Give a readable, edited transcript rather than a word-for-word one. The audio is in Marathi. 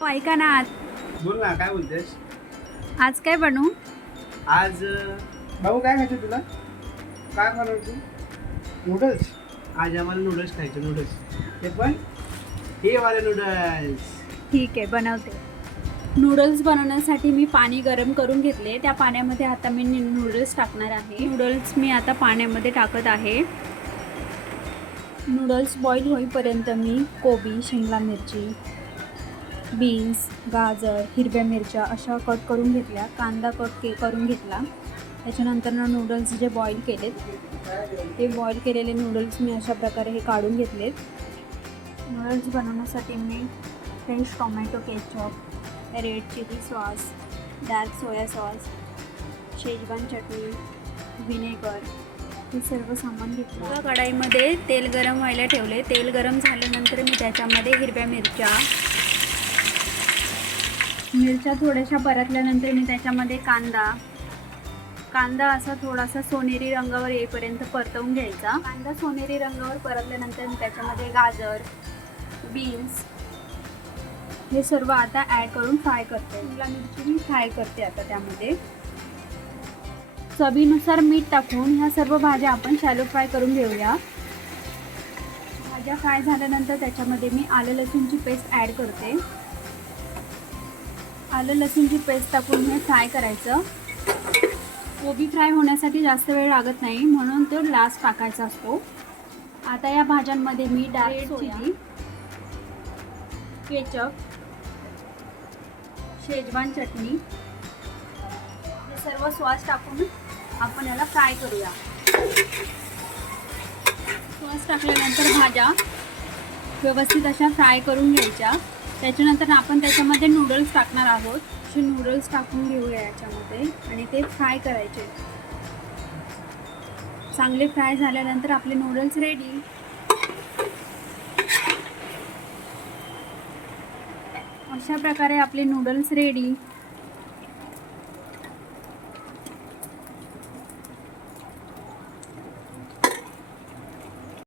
ऐका ना, बोल ना, काय बोलतेस? आज काय बनवू? आज भाऊ काय खायचं तुला? काय खाणार तू? नूडल्स. आज आम्हाला नूडल्स खायचे. नूडल्स ते पण हे वाले नूडल्स. ठीक आहे, बनवते. नूडल्स बनवण्यासाठी मी पाणी गरम करून घेतले. त्या पाण्यामध्ये आता मी नूडल्स टाकणार आहे. नूडल्स मी आता पाण्यामध्ये टाकत आहे. नूडल्स बॉईल होईपर्यंत मी कोबी, शिमला मिरची, बीन्स, गाजर, हिरव्या मिरच्या अशा कट करून घेतल्या. कांदा करून घेतला. त्याच्यानंतर नूडल्स जे बॉईल केलेत ते बॉईल केलेले नूडल्स मी अशा प्रकारे हे काढून घेतलेत. नूडल्स बनवण्यासाठी मी fresh tomato ketchup, red chilli sauce, dark soya sauce, Schezwan chutney, vinegar हे सर्व सामान घेतलं. कढाईमध्ये तेल गरम व्हायला ठेवले. तेल गरम झाल्यानंतर मी त्याच्यामध्ये हिरव्या मिरच्या थोड्याशा परतल्यानंतर मी त्याच्यामध्ये कांदा असा थोडासा सोनेरी रंगावर येईपर्यंत परतवून घ्यायचा. कांदा सोनेरी रंगावर परतल्यानंतर मी त्याच्यामध्ये गाजर, बीन्स हे सर्व आता ॲड करून फ्राय करते. शिमला मिरची मी फ्राय करते आता त्यामध्ये. चवीनुसार मीठ टाकून ह्या सर्व भाज्या आपण शॅलो फ्राय करून घेऊया. भाज्या फ्राय झाल्यानंतर त्याच्यामध्ये मी आलं लसूणची पेस्ट ॲड करते. आलं लसूणची पेस्ट टाकून हे फ्राय करायचं. कोबी फ्राय होण्यासाठी जास्त वेळ लागत नाही, म्हणून तो लास्ट टाकायचा असतो. आता या भाज्यांमध्ये मी डार्क चिली, केचप, शेजवान चटणी हे सर्व सॉस टाकून आपण याला फ्राय करूया. सॉस टाकल्यानंतर भाज्या व्यवस्थित अशा फ्राय करून घ्यायच्या. त्याच्यानंतर आपण त्याच्यामध्ये नूडल्स टाकणार आहोत. असे नूडल्स टाकून घेऊया याच्यामध्ये आणि ते फ्राय करायचे. चांगले फ्राय झाल्यानंतर आपले नूडल्स रेडी. अशा प्रकारे आपले नूडल्स रेडी.